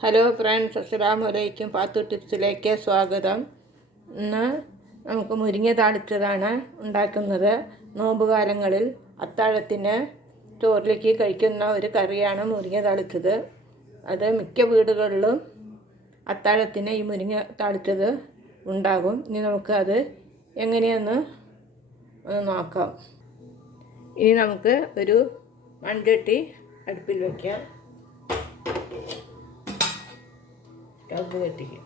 Hello friends, അസ്സലാമു അലൈക്കും. പാത്തു ടിപ്സിലേക്ക് സ്വാഗതം. ഇന്ന് നമുക്ക് മുരിങ്ങ താളിച്ചതാണ് ഉണ്ടാക്കുന്നത്. നോമ്പുകാലങ്ങളിൽ അത്താഴത്തിന് ചോറിലേക്ക് കഴിക്കുന്ന ഒരു കറിയാണ് മുരിങ്ങ താളിച്ചത്. അത് മിക്ക വീടുകളിലും അത്താഴത്തിന് ഈ മുരിങ്ങ താളിച്ചത് ഉണ്ടാകും. ഇനി നമുക്കത് എങ്ങനെയെന്ന് നോക്കാം. ഇനി നമുക്ക് ഒരു മൺചട്ടി അടുപ്പിൽ വയ്ക്കാം. സ്റ്റവ് കത്തിക്കും.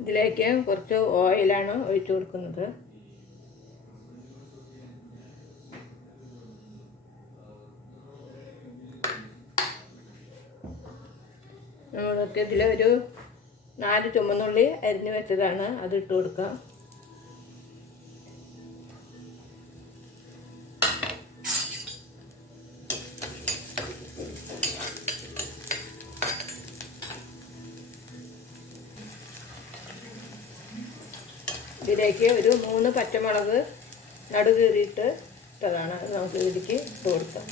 ഇതിലേക്ക് കുറച്ച് ഓയിലാണ് ഒഴിച്ചു കൊടുക്കുന്നത്. നമ്മൾക്ക് ഇതിലൊരു 4 ചുമന്നുള്ളി അരിഞ്ഞു വെച്ചതാണ്, അത് ഇട്ട് കൊടുക്കാം. ഇതിലേക്ക് ഒരു 3 പച്ചമുളക് നടുകീറിയിട്ട് ഇട്ടതാണ്, അത് നമുക്ക് ഇതിലേക്ക് ഇട്ട് കൊടുക്കാം.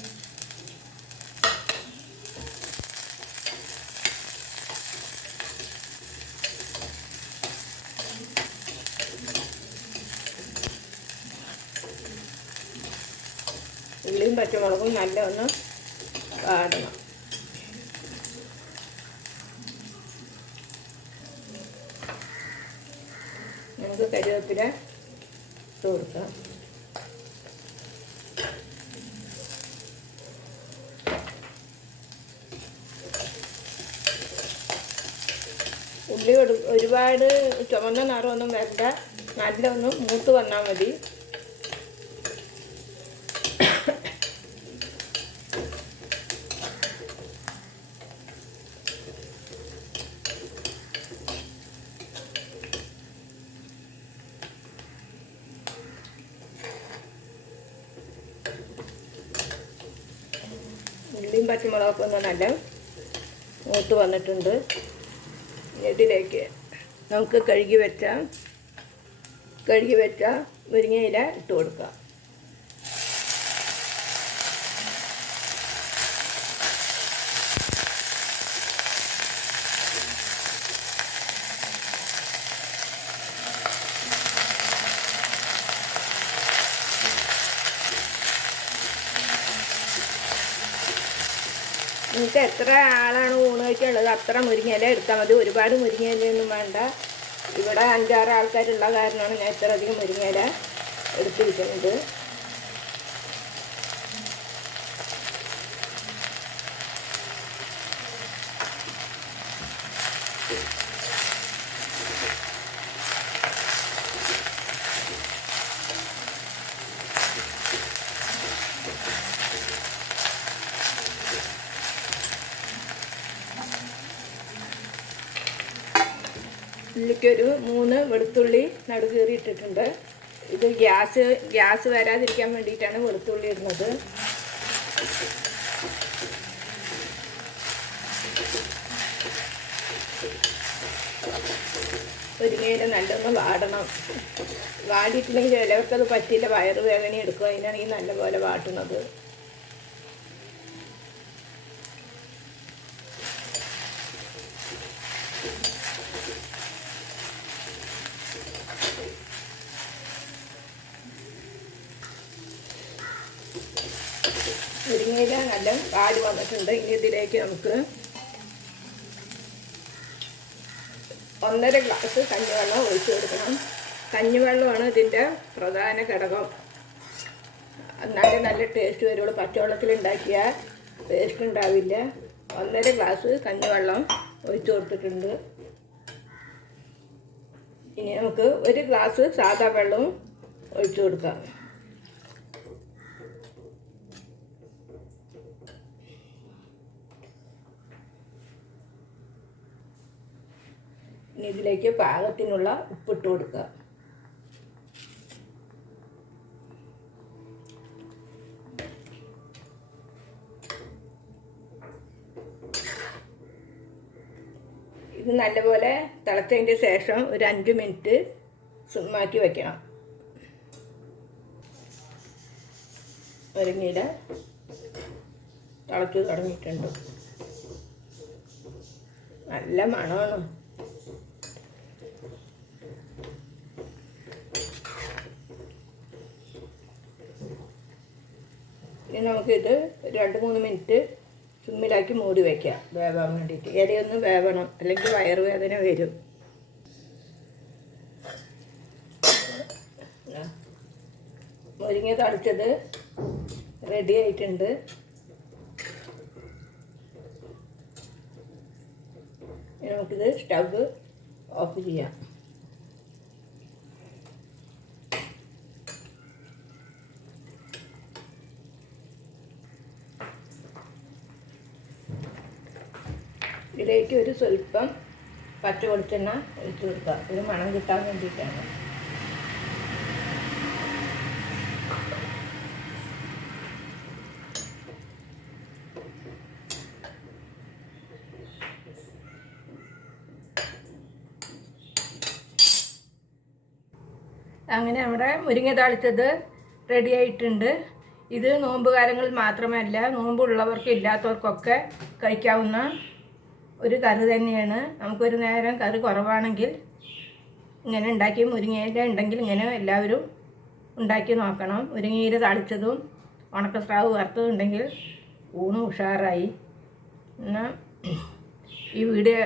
ഉള്ളിയും പച്ചമുളകും നല്ല ഒന്ന് വാടണം. നമുക്ക് കരിവേപ്പില ഇട്ട് കൊടുക്കാം. ഉള്ളി ഒരുപാട് ചുവന്ന നിറമൊന്നും വേണ്ട, നല്ല ഒന്ന് മൂത്ത് വന്നാൽ മതി. ഉള്ളിയും പച്ചമുളകൊക്കെ ഒന്ന് നല്ല മൂത്ത് വന്നിട്ടുണ്ട്. ഇതിലേക്ക് നമുക്ക് കഴുകി വെച്ച മുരിങ്ങയില ഇട്ട് കൊടുക്കാം. നിങ്ങൾക്ക് എത്ര ആളാണ് ഊണ് കഴിച്ചുള്ളത് അത്ര മുരിങ്ങയില എടുത്താൽ മതി. ഒരുപാട് മുരിങ്ങയിലൊന്നും വേണ്ട. ഇവിടെ 5-6 ആൾക്കാരുള്ള കാരണമാണ് ഞാൻ ഇത്ര അധികം മുരിങ്ങയില എടുത്തിരിക്കുന്നത്. ഇതിലേക്കൊരു 3 വെളുത്തുള്ളി നടുകീറി ഇട്ടിട്ടുണ്ട്. ഇത് ഗ്യാസ് വരാതിരിക്കാൻ വേണ്ടിയിട്ടാണ് വെളുത്തുള്ളി ഇടുന്നത്. മുരിങ്ങയില നല്ലൊന്ന് വാടണം. വാടിയിട്ടില്ലെങ്കിൽ ചിലവർക്കത് പറ്റില്ല, വയറുവേദന എടുക്കും. അതിനാണ് ഈ നല്ലപോലെ വാട്ടുന്നത്. മുരിങ്ങയില നല്ല വാടി വന്നിട്ടുണ്ട്. ഇനി ഇതിലേക്ക് നമുക്ക് 1.5 ഗ്ലാസ് കഞ്ഞിവെള്ളം ഒഴിച്ചു കൊടുക്കണം. കഞ്ഞിവെള്ളമാണ് ഇതിൻ്റെ പ്രധാന ഘടകം. എന്നാലും നല്ല ടേസ്റ്റ് വരുള്ളൂ. പച്ചവെള്ളത്തിൽ ഉണ്ടാക്കിയ ടേസ്റ്റ് ഉണ്ടാവില്ല. 1.5 ഗ്ലാസ് കഞ്ഞിവെള്ളം ഒഴിച്ചു കൊടുത്തിട്ടുണ്ട്. ഇനി നമുക്ക് 1 ഗ്ലാസ് സാദാ വെള്ളവും ഒഴിച്ചു കൊടുക്കാം. ഇനി ഇതിലേക്ക് പാകത്തിനുള്ള ഉപ്പിട്ട് കൊടുക്കുക. ഇത് നല്ലപോലെ തിളച്ചതിന് ശേഷം ഒരു 5 മിനിറ്റ് സിമ്മാക്കി വയ്ക്കണം. മുരിങ്ങയില തിളച്ച് തുടങ്ങിയിട്ടുണ്ട്. നല്ല മണമാണ്. ഇനി നമുക്കിത് 2-3 മിനിറ്റ് സിമ്മിലാക്കി മൂടി വയ്ക്കാം വേവാൻ വേണ്ടിയിട്ട്. ഇലയൊന്ന് വേവണം, അല്ലെങ്കിൽ വയറുവേദന വരും. മുരിങ്ങ തളിച്ചത് റെഡി ആയിട്ടുണ്ട്. നമുക്കിത് സ്റ്റവ് ഓഫ് ചെയ്യാം. ഇതിലേക്ക് ഒരു സ്വല്പം പച്ച വെളിച്ചെണ്ണ ഒഴിച്ച് കൊടുക്കുക. ഇത് മണം കിട്ടാൻ വേണ്ടിയിട്ടാണ്. അങ്ങനെ നമ്മുടെ മുരിങ്ങ താളിച്ചത് റെഡി ആയിട്ടുണ്ട്. ഇത് നോമ്പ് കാലങ്ങളിൽ മാത്രമല്ല, നോമ്പുള്ളവർക്ക് ഇല്ലാത്തവർക്കൊക്കെ കഴിക്കാവുന്ന ഒരു കറി തന്നെയാണ്. നമുക്കൊരു നേരം കറി കുറവാണെങ്കിൽ ഇങ്ങനെ ഉണ്ടാക്കി, മുരിങ്ങയില ഉണ്ടെങ്കിൽ ഇങ്ങനെ എല്ലാവരും ഉണ്ടാക്കി നോക്കണം. മുരിങ്ങയില താളിച്ചതും ഉണക്കസ്രാവ് വറുത്തതും ഉണ്ടെങ്കിൽ ഊണ് ഉഷാറായി. എന്നാൽ ഈ വീഡിയോ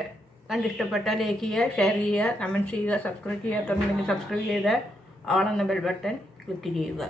കണ്ടിഷ്ടപ്പെട്ടാൽ ലൈക്ക് ചെയ്യുക, ഷെയർ ചെയ്യുക, കമൻറ്റ് ചെയ്യുക, സബ്സ്ക്രൈബ് ചെയ്യാത്തുണ്ടെങ്കിൽ സബ്സ്ക്രൈബ് ചെയ്ത് ഓൾ എന്ന ബെൽ ബട്ടൺ ക്ലിക്ക് ചെയ്യുക.